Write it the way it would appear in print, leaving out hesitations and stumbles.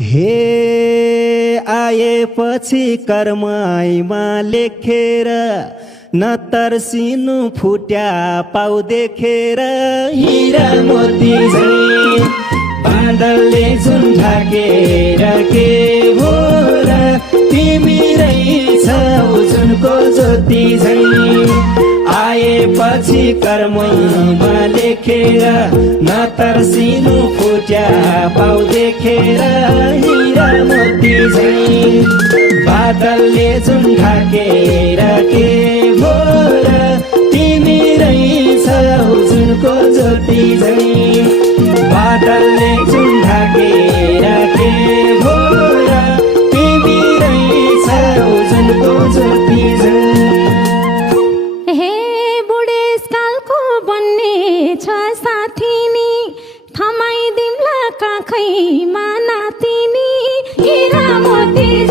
हे आएपछि कर्मैमा लेखेर न तर्सिनु फुट्या पाउ देखेर हिरा मोती झैं बादलले जुन ढाकेर के हो र तिमी रहेछौ जुनको ज्योति झैं आएपछि कर्मैमा लेखेर न तर्सिनु फुट्या पाउ देखेर हिरा मोती झैं बादलले जुन ढाकेर के हो र तिमी रहेछौ जुनको ज्योति झैं बादलले जुन ढाकेर के हो र तिमी रहेछौ जुनको ज्योति झैं साथीनी थमाइदिउँला काखैमा नातिनी हिरा मोती